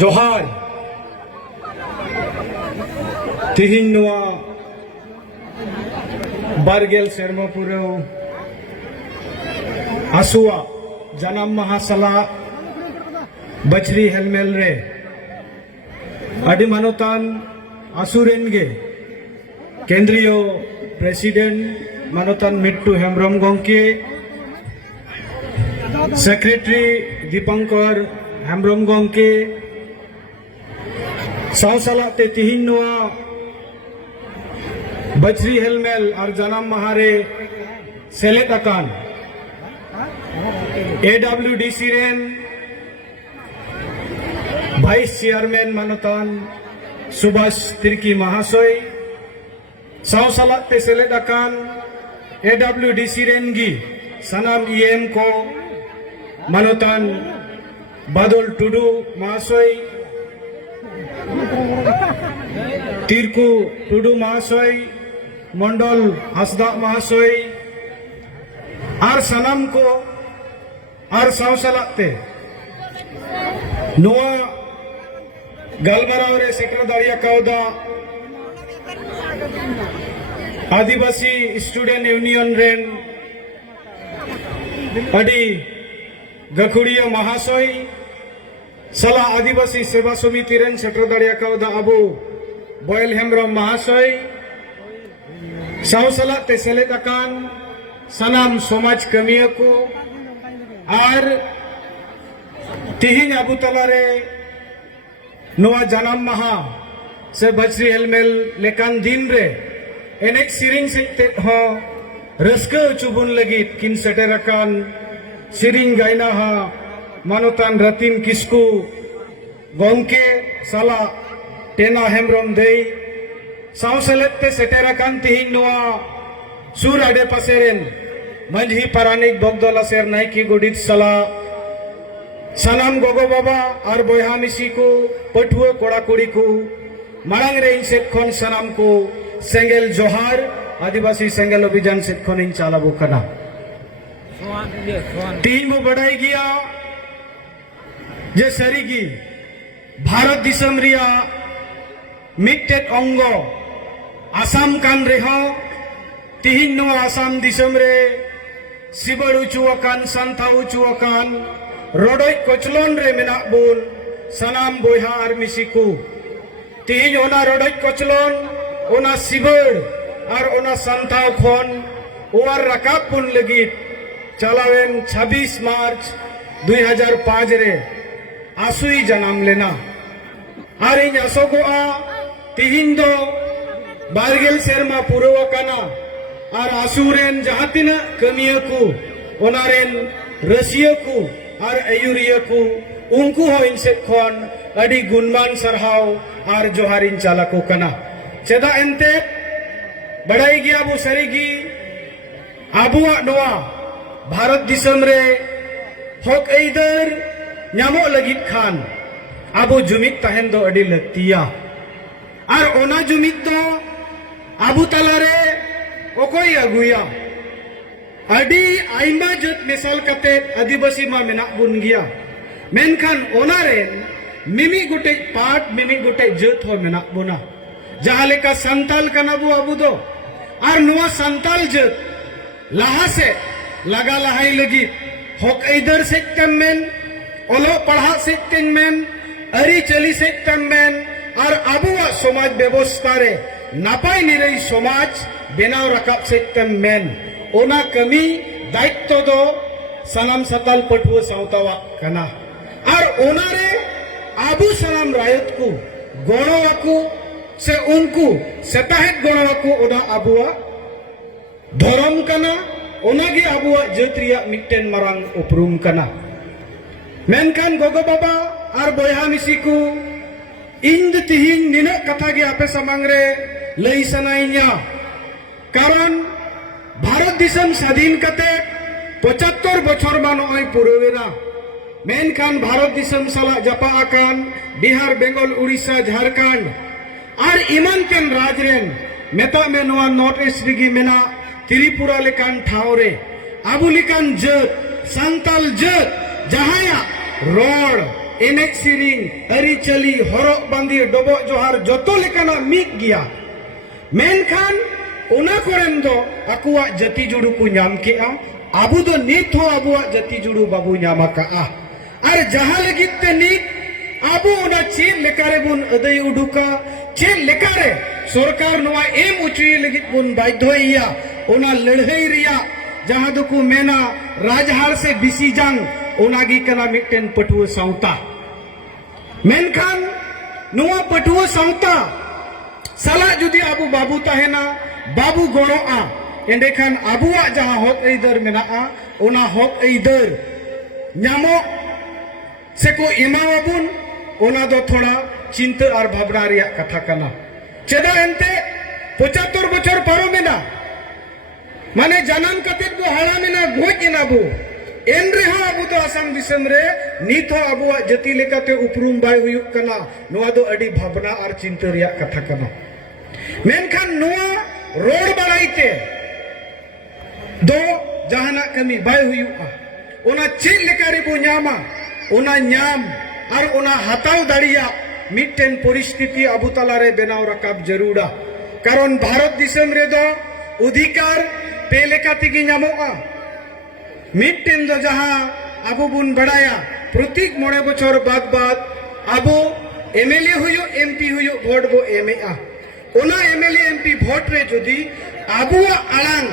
जोहार तिहिन नवा बारगेल सेरमा पुरेव आसुआ जनाम महासला बचरी हेलमेल रे अडी मानोतान आसुरेन गे केंद्रीय प्रेसिडेंट मानोतान मिट्टू हेम्ब्रम गंके सेक्रेटरी दीपंकर हेम्ब्रम गंके सावसालाते तिहिन नवा बचरी हेलमेल और जनाम महारे सेलेद अकान AWDC रेन वाइस चेयरमैन मानोतान सुभाष तिर्की महाशय सावसालाते सेलेद अकान AWDC रेन गी सनाम EM को मानोतान बादल टुडू महाशय तिरकू टुडू महाशय मंडल हसदा महाशय और सनाम को और सावसालाते नोआ गलमराव रे सेक्टर दारिया काउदा आदिवासी स्टूडेंट यूनियन रेन अडी गखुड़िया महाशय सला आदिवासी सेवा समिति रेन सेक्टर दारिया काउदा अबू बॉयल हेम्ब्रम महाशय सावसालाते सेलेद अकान सनाम समाज कमिया को और तिहिन अबू तलारे नोआ जनाम महा से बचरी हेलमेल लेकान दिन रे एनेक सिरिंग से हो रस्का चुबुन लगित किन सेटेर अकान सिरिंग गायना हा मानोतान रतिन किस्कू गंके सला टेना हेम्ब्रम देई सावसेलेते सेटेर अकान तिहिन नोआ सुर आडे पासेरेन मंझी पारानिक बगदला सेर नायकी गुडित सला सनाम गोगो बाबा और बयहा मिसी को पटुआ कोड़ा कुड़ी को मांग रे सेट खन सनाम को सेंगेल जोहार आदिवासी सेंगेल अभियान सेट खन इन चालाबो कना तीन मो बढ़ाई गया जे सरीगी भारत दिसम रिया मिट्टेट अंगो आसाम कान रेहा तिहिन नो आसाम दिसम रे सिबड़ उचुआकान संथा उचुआकान रोडोय कोचलोन रे मेना बुन सनाम बोहा और मिसिकु तिहिन ओना रोडोय कोचलोन ओना सिबड़ और ओना संथा खन ओर रकाब बुन लगित चलावेन 26 मार्च 2005 रे आसुई जनाम लेना और इन असोगोआ तिहिन दो बारगेल सेरमा पुरवकाना और आसुरेन जहाँ तिना कमिया को ओनारेन रसिया को और अयुरिया को उनको हो इनसे खन अडी गुणमान सरहाव और जोहारिन चालको कना चेदा एंते बढ़ाई गया अबू सरीगी आबुआ नोआ भारत दिसम रे हक एदर न्यामो लगित खान आबू जुमित तहन दो अडी लतिया और ओना जुमित दो आबू तलारे ओकोई अगुया अडी आइमा जत मिसाल कते आदिवासी मा मेना बुन गया मेनखान ओनारेन मिमी गुटे पाट मिमी गुटे जत हो मेना बुना जहाँ लेका संताल कनाबू अबू दो और नुआ संताल जत लहा से लगा लहाई लगी हक इधर सेक्टम मेन ओलो पढ़ा सेक्टम मेन अरी चली सेक्टम मेन और अबुआ समाज व्यवस्था रे नापाई निरई समाज बेनाव रकाब सेक्टम मेन ओना कमी दायित्व दो सनाम सताल पटुआ सावतावा कना और ओना रे आबू सनाम रायत को गणवाकू से उनको सताहेत गणवाकू ओना अबुआ धर्म कना ओना गे अबुआ जतरिया मिट्टेन मरांग उपरुम कना मेनखान गोगो बाबा और बयहा मिसी को इंद तिहिन निना कथा गे आपे समांग रे लई सनाइया कारण भारत दिसम स्वाधीन कते 75 बछर मानो आई पुरवेना मेनखान भारत दिसम सला जपा आकान बिहार बेंगल उड़ीसा झारखंड और इमान तेन राजरेन मेता में नोआ नॉर्थ ईस्ट रिगी मेना त्रिपुरा लेकान ठाव रे आबू लेकान जत संताल जत जहाया road enek siring ari chali horok bandi dobok johar joto lekana mik gya menkan ona koren do akuak jati juru ku nyam kea abu do nit ho abuak jati juru babu nyama ka ar jaha legit te nit abu ona chet lekare bun adai uduka chet lekare सरकार नवा M उचुई लगित बुन बाध्य ओना लड़ाई रिया जहां दुकु मेना राजहार से बिसी जंग ओनागी कना मिटन पटुआ साउता मेनखान नवा पटुआ साउता सला जुदी अबु बाबू ताहेना बाबू गणोआ एंडेखान अबुआ जहां हक एदर मेना ओना हक एदर न्यामो सेको इमावबुन ओना दो थोड़ा चिंता और भावना रिया कथा कना चेदा एंते 75 बछर पारोमेना माने जानम कते बो हाड़ामेना गोजना बो एन रेहा अबु तो आसाम दिसम रे नित हो अबुआ जति लेकाते उपरुम बाय हुयुक कना नोआ दो अडी भावना और चिंता रिया कथा कना मेनखान नोआ रोड बाराइते दो जहाना कमी बाय हुयुका ओना चेल लेकारे बो न्यामा ओना न्याम और ओना हताव दाड़िया मिटन परिस्थिति अबु तालारे बेनाव रकाब जरूरा कारण भारत दिसम रे दो अधिकार पे लेका तिगी न्यामोआ मिटन दो जहां अबु बुन बड़ाया प्रतीक मोड़े बछर बाद बाद अबु एमएलए हुयो एमपी हुयो भोट बो एमएआ ओना एमएलए एमपी भोट रे जदी अबुआ आलांग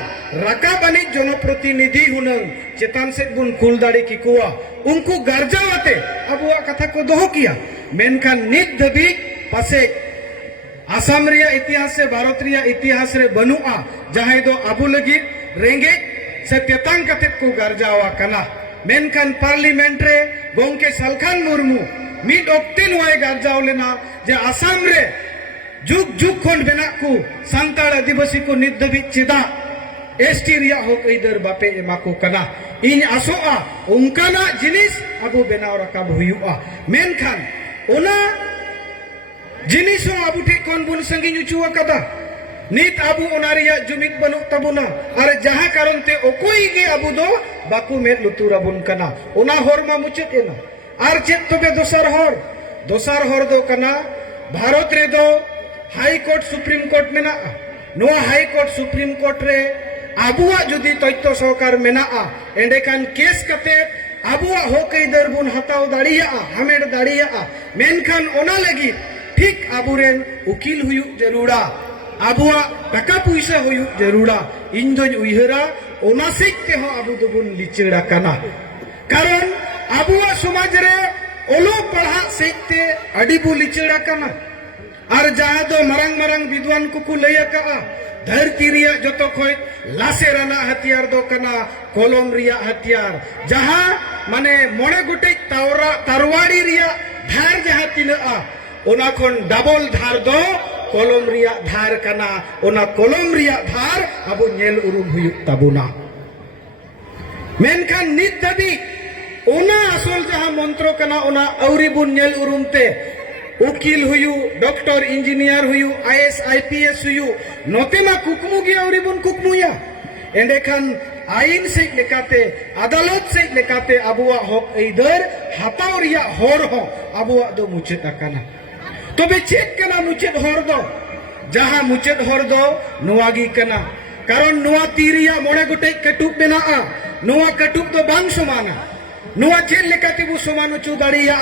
रकाबानी जनप्रतिनिधि हुनंग चेतान से बुन कुल दाड़ी किकुआ उनको गर्जावाते अबुआ कथा को दोहो किया मेनखान नित दबी पासे आसाम रिया इतिहास से भारत रिया इतिहास रे बनुआ जहां दो अबु लगी रेंगे से तेतांग कते को गर्जावा कना मेनखान पार्लियामेंट रे गोंके सलखान मुर्मू मिट ऑक्टेन वाय गर्जाव लेना जे आसाम रे जुग जुग खंड बेना को सांताल आदिवासी को नित दबी चिदा एसटी रिया हक इधर बापे एमाको कना इन आसोआ उनकाना जिनिस अबु बेनाव रकाब हुयुआ मेनखान ओना जिनिस अबु ठे कोन बुन संगिन उचुआ कदा नित अबु ओना रिया जुमित बनु तबुना और जहां कारण ते ओकोई गे अबु दो बाकु मेट लुतुरा बुन कना ओना होरमा मुचत एना और चेत तबे दोसर हर दो कना भारत रे दो हाई कोर्ट सुप्रीम कोर्ट मेना नो हाई कोर्ट सुप्रीम कोर्ट रे अबुआ जुदी तथ्य सहकार मेना एंडेखान केस कते अबुआ हक इधर बुन हताव दाड़िया हमेड दाड़िया मेनखान ओना लगी ठीक अबुरेन उकिल हुयु जरूरा अबुआ टाका पैसा हुयु जरूरा इन दोन उइहरा ओना सेते हो अबु दो बुन लिचड़ा कना कारण अबुआ समाज रे ओलो पढ़ा सेते अडी बु लिचड़ा कना और जहां दो मरंग मरंग विद्वान को लैया का धरती रिया जतो खोय लासेराना हथियार दो कना कलम रिया हथियार जहां माने मोने गुटे तरवाड़ी रिया धार जहां तिना ओना खन डबल धार दो कलम रिया धार कना ओना कलम रिया धार अबो नेल उरुम हुयुक ताबुना मेनखान नित दबी ओना असल जहां मंत्र कना ओना औरी बुन नेल उरुम ते उकिल हुयु डॉक्टर इंजीनियर हुयु आईएएस आईपीएस हुयु नोतेमा कुकमु गे औरी बुन कुकमुया एंडेखान आईन से लेकाते अदालत से लेकाते अबुआ हक इधर हताव रिया हर हो अबुआ दो मुचेत अकाना तबे चेक कना मुचेत हर दो जहां मुचेत हर दो नोवागी कना कारण नोवा तीरिया मोणे गोटे कटुब मेना नोवा कटुब दो बांग समाना नोवा चेल लेकाते बु समान उचु दाड़िया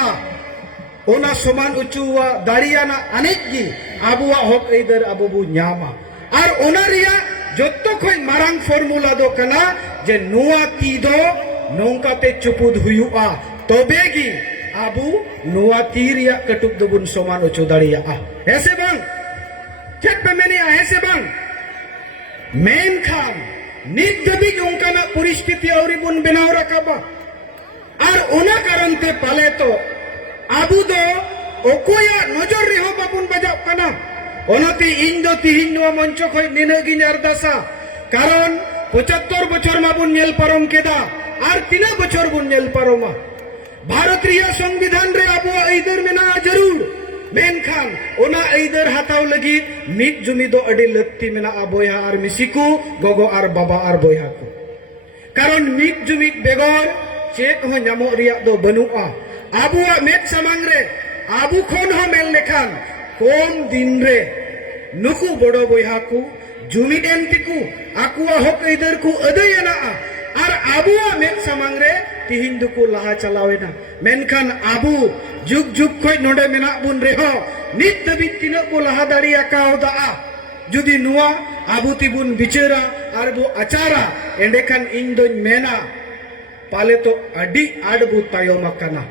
ओना समान उचुवा दाड़ियाना अनेक गी अबुआ हक इधर अबु बु न्यामा और ओना रिया जत्तो खोय मारांग फॉर्मूला दो कना जे नोआ ती दो नोंकाते चुपुद हुयुआ तबेगी अबु नोआ ती रिया कटुब दो बुन समान उचु दाड़िया ऐसे बांग चेक पे मैंने ऐसे बांग मेनखान नित दबी उनकाना परिस्थिति औरी बुन बनाव रकाबा और ओना कारण ते पाले तो अबु दो ओकोया नजर रे हो बाबुन बजाव कना ओनाते इन दो तिहिन नोआ मंच खोय निनगी अरदासा कारण 75 बछर माबुन नेल पारम केदा और 3 बछर बुन नेल पारोमा भारत रिया संविधान रे अबुआ इधर मेना जरूर मेनखान ओना इधर हताव लगी मिट जुमी दो अडी लत्ती मेना बोया और मिसिकु गोगो और बाबा और बोया को कारण मिट जुमी बेगर चेक हो न्यामो रिया दो बनुआ abuwa met samang re abu khon ho mel lekhan kom din re nuku bodo boyha ku jumid entiku akuwa hok eider ku adayana ar abuwa met samang re tihin duku laha chalawena menkhan abu juk juk khoi node mena bun reho nit dabit tina ko laha dari akauda judi nuwa abu tibun bicara ar bu acara endekhan indon mena pale to adi adbu tayomakana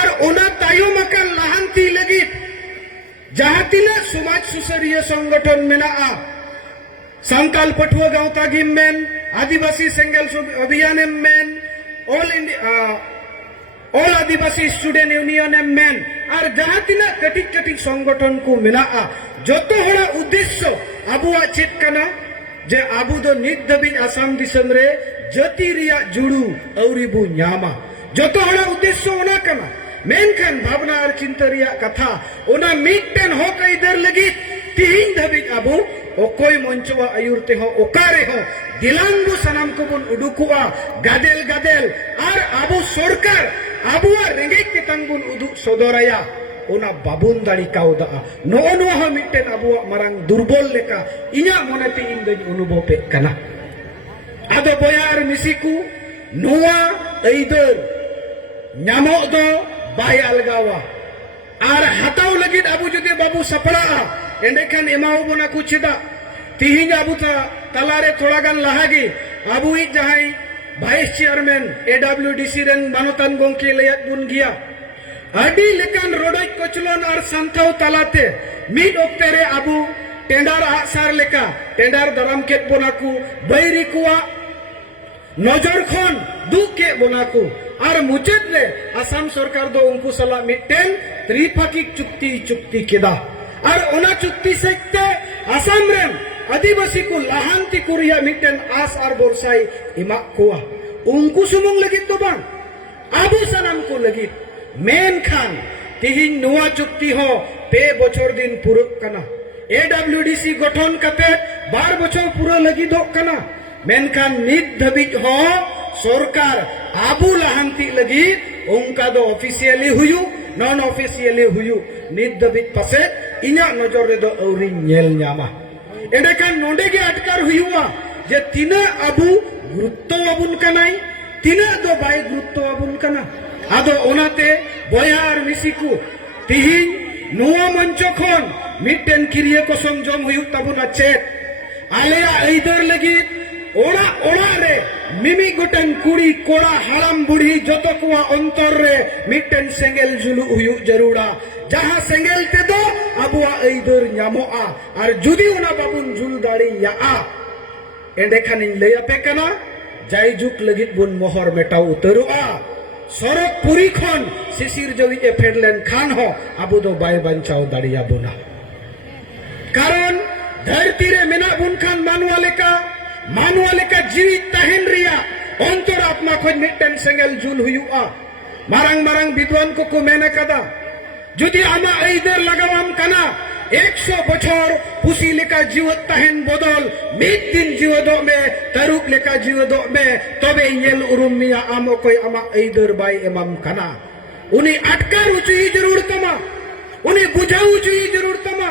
ar ona tayomakan lahanti lagi jahatina समाज सुसरिय संगठन मेना संकल्प पठुआ गांवता गिममेन आदिवासी सेंगल अभियान main all आदिवासी student union main और जहां कटिक कटिक संगठन को मेना जो हड़ा उद्देश्य आबुआ चेत कना जे आबु दो नित दबिन आसाम दिसम रे जति रिया जुड़ू औरी बु न्यामा जो हड़ा उद्देश्य ओना कना मेनखान भावना और चिंता रिया कथा ओना मिटन हो कईदर लगी तिहिन धबिज आबु ओकोई मंचवा आयुरते हो ओकारे हो दिलांगु सनाम को बुन उडुकुआ गादेल गादेल और आबु सरकार आबुआ रेंगे केतांग बुन उदु सदराया ओना बाबुन दाड़ी काउदा नो नो हो मिटन आबुआ मारांग दुर्बल लेका इना मोनेते इन दई अनुभव पे कना आदो बोयार मिसिकु नोआ एइदर ᱧᱟᱢᱚᱜ ᱫᱚ ᱵᱟᱭ ᱟᱞᱜᱟᱣᱟ ᱟᱨ ᱦᱟᱛᱟᱣ ᱞᱟᱹᱜᱤᱫ ᱟᱵᱚ ᱡᱩᱫᱤ ᱵᱟᱵᱚ ᱥᱟᱯᱲᱟᱜᱼᱟ ᱮᱸᱰᱮᱠᱷᱟᱱ ᱮᱢᱟᱣ ᱵᱚᱱᱟ ᱠᱚ ᱪᱮᱫᱟᱜ ᱛᱤᱦᱤᱧ ᱟᱵᱚ ᱛᱟᱞᱟᱨᱮ ᱛᱷᱚᱲᱟ ᱜᱟᱱ ᱞᱟᱦᱟᱜᱮ ᱟᱵᱚᱭᱤᱡ ᱡᱟᱦᱟᱸᱭ ᱵᱷᱟᱭᱤᱥ ᱪᱮᱭᱟᱨᱢᱮᱱ AWDC ᱨᱮᱱ ᱢᱟᱱᱚᱛᱟᱱ ᱜᱚᱢᱠᱮ ᱞᱟᱹᱭᱟᱫ ᱵᱚᱱ ᱜᱮᱭᱟ ᱟᱹᱰᱤ ᱞᱮᱠᱟᱱ ᱨᱚᱰᱚᱡ ᱠᱚᱪᱞᱚᱱ ᱟᱨ ᱥᱟᱱᱛᱟᱣ ᱛᱟᱞᱟᱛᱮ ᱢᱤᱫ ᱚᱠᱛᱮ ᱨᱮ ᱟᱵᱚ ᱴᱮᱸᱰᱟᱨ ᱟᱜᱥᱟᱨ ᱞᱮᱠᱟ ᱴᱮᱸᱰᱟᱨ ᱫᱟᱨᱟᱢ ᱠᱮᱫ ᱵᱚᱱᱟ ᱠᱚ ᱵᱟᱹᱭᱨᱤ ᱠᱚᱣᱟᱜ नजर खन दुख के बना को और मुचद ले असम सरकार दो उनको सला मिटेन त्रिपाक्षिक चुक्ति केदा और ओना चुक्ति सकते असम रेन आदिवासी को लाहांति कुरिया मिटेन आस और बोरसाई इमा कोआ उनको सुमुंग लगी तो बांग आबू सनम को लगी मेन खान तिहिन नुआ चुक्ति हो पे बछर दिन पूरा कना AWDC गठन कते 12 बछर पूरा लगी दो कना मेनखान नित धबिज हो सरकार आबू लाहांति लगी उनका दो ऑफिशियली हुयु नॉन ऑफिशियली हुयु नित धबिज पासे इना नजर रे दो औरी नेल न्यामा एडेखान नोंडे गे अटकार हुयुआ जे तिना आबू गुरुत्व आबुन कनाई तिना दो बाय गुरुत्व आबुन कना आदो ओनाते बयार मिसिकु तिहिन नुआ मंच खन मिटेन किरिया को संजम हुयु ताबुना चेत आलेया एइदर लगी ओड़ा ओड़ा रे मिमी गोटन कुड़ी कोड़ा हाड़ाम बुढ़ी जतो कुआ अंतर रे मिटन सेंगेल जुलु हुयु जरूरा जहां सेंगेल ते दो अबुआ एइदर ᱧᱟᱢᱚᱜᱼᱟ और जुदी ओना बाबुन जुल दाड़ी या एंडेखान इन लैया पे कना जायजुक लगित बुन मोहर मेटाव उतरुआ सरक पुरी खन सिसिर जवी ए फेडलेन खान हो अबु दो बाय बंचाव दाड़िया बुना कारण धरती रे मेना बुन खान मानवाले का जीवित तहन रिया अंतर आत्मा खन मिटन सेंगल जुल हुयुआ मारंग मारंग विद्वान को मेने कदा जुदी आमा एइदर लगावाम कना 100 बछर पुसी लेका जीवत तहन बदल मिद दिन जीवदो में तरुक लेका जीवदो में तबे येल उरुम मिया आमो कोई आमा एइदर बाय एमाम कना उनी अटकार उचुई जरूर तमा उनी बुझाऊ उचुई जरूर तमा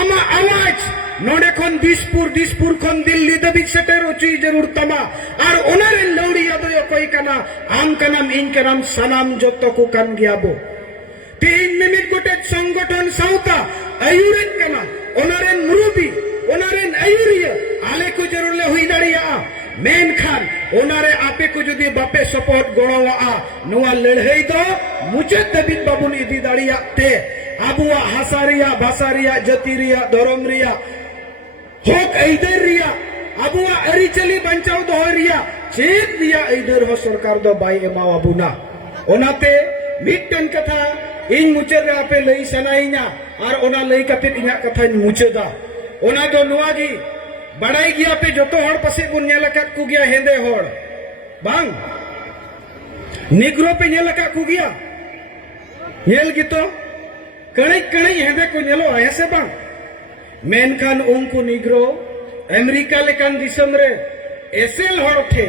आमा आवाज नोडे खन दिसपुर खन दिल्ली दबिक सेटर उचुई जरूर तमा और ओनारे लौड़ी यादो कोई कना आम कनाम इन कनाम सनाम जत्तो को कान गियाबो तीन मिनिट गोटे संगठन साउता आयुरेन कना ओनारे मुरुबी ओनारे आयुरिया आले को जरूर ले हुई दाड़िया मेन खान ओनारे आपे को जदी बापे सपोर्ट गणवा नुआ लड़ाई दो मुझे दबिन बाबुन इदी दाड़िया ते आबुआ हासारिया भासारिया जतिरिया धर्मरिया होक एइदर रिया आबुआ अरिचली बंचाव दोहरिया चेत रिया एइदर हो सरकार दो बाय एमा आबुना ओनाते मिटन कथा इन मुचद आपे लई सनाइना और ओना लई कते इना कथा मुचदा ओना दो नुआगी बड़ाई गिया पे जतो हड़ पसे बुन नेलकात को गया हेंदे हड़ बांग निग्रो पे नेलका को गया नेल गितो कणई हेंदे को नेलो ऐसे बांग मेनखान उनको निग्रो अमेरिका लेकान दिसम रे एसेल हड़ थे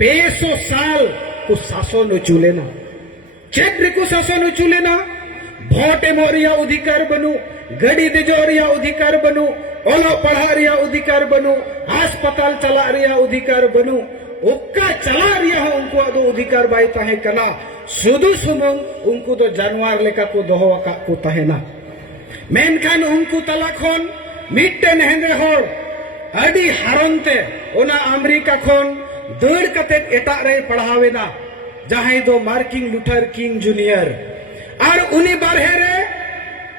500 साल को शासन चुलेना चेक रिको शासन उचुलेना भोट एमोरिया अधिकार बनु गड़ी देजोरिया अधिकार बनु ओलो पढ़ारिया अधिकार बनु अस्पताल चला रिया अधिकार बनु ओक्का चला रिया हो उनको दो अधिकार बाई ताहे कना सुदु सुमंग उनको तो जानवर लेका को दोहो का को ताहेना मेनखान उनको तला खन मिट्टन हेंदे होर अडी हारनते ओना अमेरिका खन दौड़ कते एटा रे पढ़ावेना जहां दो मार्किंग लूथर किंग जूनियर और उनी बारहे रे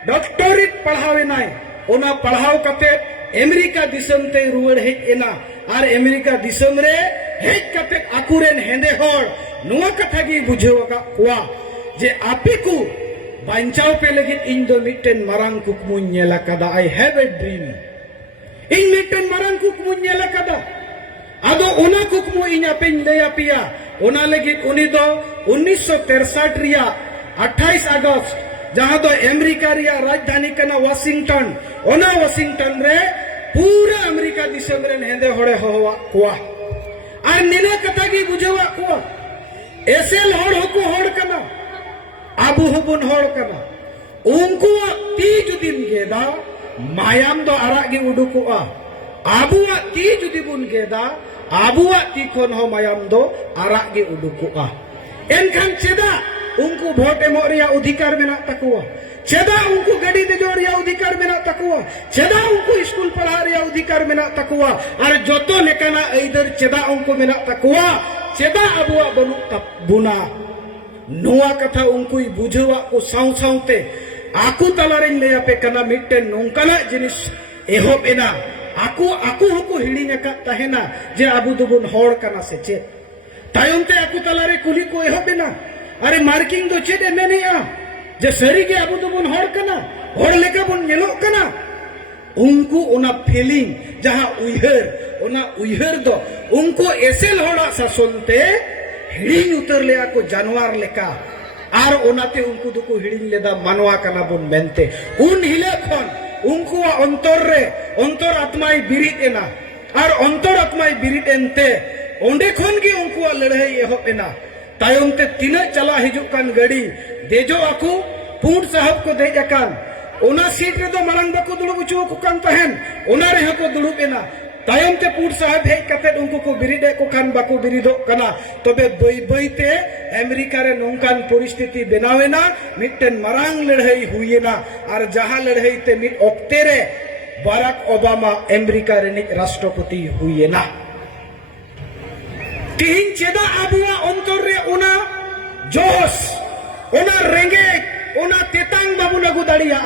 डॉक्टरेट पढ़ावे नाय ओना पढ़ाव कते अमेरिका दिसम ते रुवड़ हेज एना और अमेरिका दिसम रे हेज कते आकुरेन हेंदे होर नुवा कथा गी बुझेव का कुआ जे आपिकु बांचाव पे लगिन इन दो मिटन मारांग कुकमु नेला कदा आई हैव ए ड्रीम इन मिटन मारांग कुकमु नेला कदा आदो ओना कुकमु इन आपेन लया पिया ओना लगिन उनी दो 1963 रिया 28 अगस्त जहां दो अमेरिका रिया राजधानी कना वाशिंगटन ओना वाशिंगटन रे पूरा अमेरिका दिसम रे हेंदे होड़े होवा कुआ आ निना कथा गी बुझेवा कुआ एसेल होड़ होको होड़ कना आबू हबुन होड़ कना उनको ती जुदिन गेदा मायाम दो आरा गी उडुकुआ आबुआ ती जुदि बुन गेदा आबुआ ती खन हो मायाम दो आरा गी उडुकुआ एनखान चेदा उनको भोट एमो रिया अधिकार मेना तकुआ चेदा उनको गड़ी देजो रिया अधिकार मेना तकुआ चेदा उनको स्कूल पढ़ा रिया अधिकार मेना तकुआ और जोतो लेकाना इधर चेदा उनको मेना तकुआ चेदा आबुआ बनु बुना नुआ कथा उनको बुझवा को साउ साउते आकु तलारिन ले आपे कना मिट्टे नोंकाना जिनिस एहोब एना आकु आकु हको हिड़िन का तहेना जे आबु दुबुन होड़ कना से चेत तायमते आकु तलारे कुली को एहोब एना अरे मार्किंग दो चेत एने निया जे सरी के आबु दुबुन होड़ कना होड़ लेका बुन नेलो कना उनको ओना फीलिंग जहां उइहर दो उनको एसेल होड़ा सासनते हिड़िन उतर ले आको जानवर लेका आर ओनाते उनको दुको हिड़िन लेदा मानवा कना बुन मेनते उन हिले खन उनको अंतर आत्माई बिरित एना और अंतर आत्माई बिरित एनते ओंडे खन के उनको लड़ाई एहोब एना तायमते तीना चला हिजुक कान गड़ी देजो आकु पूंड साहब को देज अकान ओना सीट रे दो मारंग बाको दुड़ुब उचु को कान तहन ओना रे हको दुड़ुब एना तायमते पूंड साहब हेज कते उनको को बिरिदे को कान बाको बिरिदो कना तबे बई बईते अमेरिका रे नोंकान परिस्थिति बनावेना मिटन मारांग लड़ाई हुईना और जहां लड़ाई ते मिट ऑक्टे रे बाराक ओबामा अमेरिका रे राष्ट्रपति हुईना तीन चेदा आबुआ अंतर रे ओना जोश ओना रेंगे ओना तेतांग बाबू लगू दाड़िया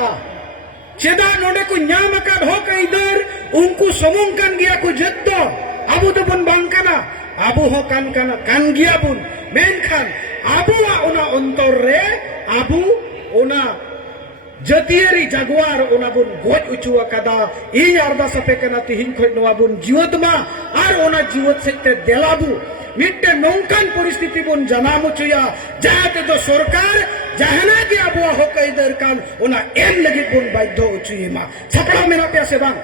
चेदा नोडे को न्याम अकाद हो इधर उनको समूंग कान गया को जद्दो आबू तो बन बांग कना आबू हो कान गया बुन मेन खान आबुआ ओना अंतर रे आबू ओना जतियरी जागवार ओना बुन गोज उचुआ कदा इन आरदा सपे कना तिहिन खोज नवा बुन जीवतमा आर ओना जीवत सेते देलाबू मिट्टे नौकान परिस्थिति बुन जनामु चुया जाते तो सरकार जहाना के आबुआ हो इधर कान ओना एम लगी बुन बाध्य उचुयमा सपड़ा मेना पे से बांग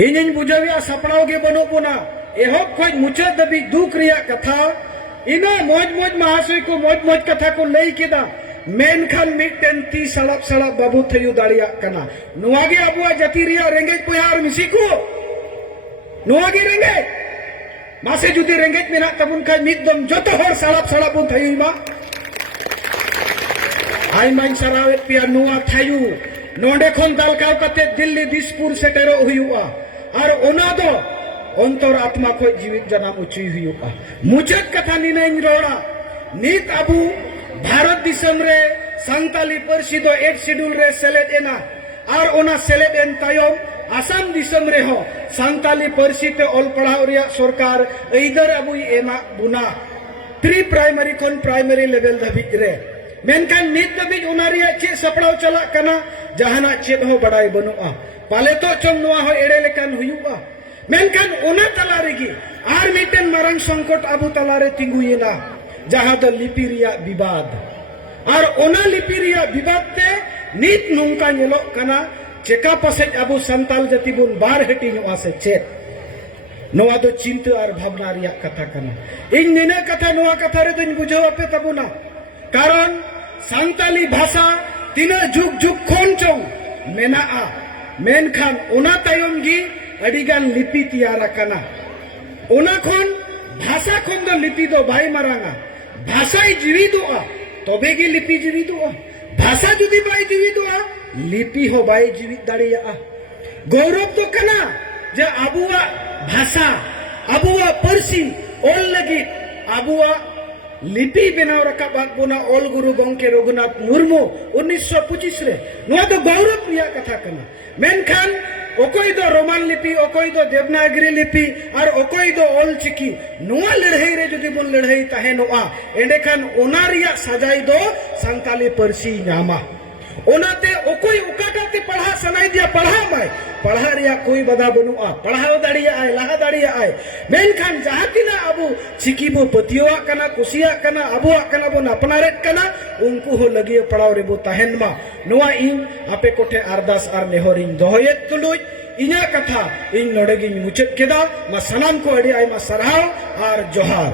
इनिन बुझाविया सपड़ाओ के बनो बुना एहोब खोज मुचे दबी दुख रिया कथा इना मौज महाशय को मौज कथा को लई केदा मेनखान मिट्टेन ती सड़प बाबू थयु दाड़िया कना नुआगे आबुआ जति रिया रेंगेज पुयार मिसिको नुआगे रेंगेज मासे जुदी रेंगेज मेना तबुन का मिदम जतो हर सड़प बुन थयुमा आई मान सरावे पिया नुआ थयु नोंडे खन दालकाव कते दिल्ली दिसपुर सेटेरो हुयुआ और ओना दो अंतर आत्मा को जीवित जनाम उचुई हुयुआ मुचत कथा निनाइन रोड़ा नीत आबू भारत दिसम रे संताली परसी दो 8 शेड्यूल रे सेलेद एना और ओना सेलेद एन तायम आसाम दिसम रे हो संताली परसी ते ऑल पढ़ाव रिया सरकार इधर अबु एमा बुना प्री प्राइमरी खन प्राइमरी लेवल धबी रे मेनखान नित दबी ओना रिया चे सपड़ाव चला कना जहाना चेद हो बड़ाई बनुआ पाले तो चम नुआ हो एड़े लेकान हुयुआ मेनखान ओना तला रेगी आर मिटन मारंग संकट अबु तला रे तिंगुयेना जहां द लिपि रिया विवाद और ओना लिपि रिया विवाद ते नीत नोंका नेलो कना चेका पसे अबु संताल जति बुन बार हेटी नुआ से चेत नोआ दो चिंता और भावना रिया कथा कना इन निना कथा नोआ कथा रे दोन बुझाव आपे तबुना कारण सांताली भाषा तीना जुग जुग खोन चौ मेनाआ मेनखान ओना तायम गी अडिगान लिपि तियारा कना ओना खोन भाषा खोन दो लिपि दो बाई मारांगा भाषा जीवितोआ तबे गी लिपि जीवितोआ भाषा जुदी बाई जीवितोआ लिपि हो बाई जीवित दाड़िया गौरव तो कना जे आबुआ भाषा आबुआ परसी ओल लगी आबुआ लिपि बनाव रकाब बोना ओल गुरु गंके रघुनाथ मुर्मू 1925 रे नोआ दो गौरव रिया कथा कना मेनखान ओकोई दो रोमान लिपि ओकोई दो देवनागरी लिपि और ओकोई दो ओल चिकी नोआ लड़ाई रे जुदी बोन लड़ाई तहेनोआ एंडेखान ओना रिया सजाई दो सांताली परसी नामा ओनाते ओकोई उकाटाते पढ़ा सनाई दिया पढ़ा माय पढ़ा रिया कोई बदा बनुआ पढ़ाओ दाड़िया आय लहा दाड़िया आय मेनखान जहां तिना अबु चिकी बो पतियोआ कना कुसिया कना अबुआ कना बो अपनारेट कना उनको हो लगी पढ़ाओ रे बो तहेन मा नोआ इन आपे कोठे अरदास आर नेहरिन दोहयत तुलुज इना कथा इन नोडेगिन मुचत केदा मा सनाम को अड़ी आयमा सरहाव आर जोहार।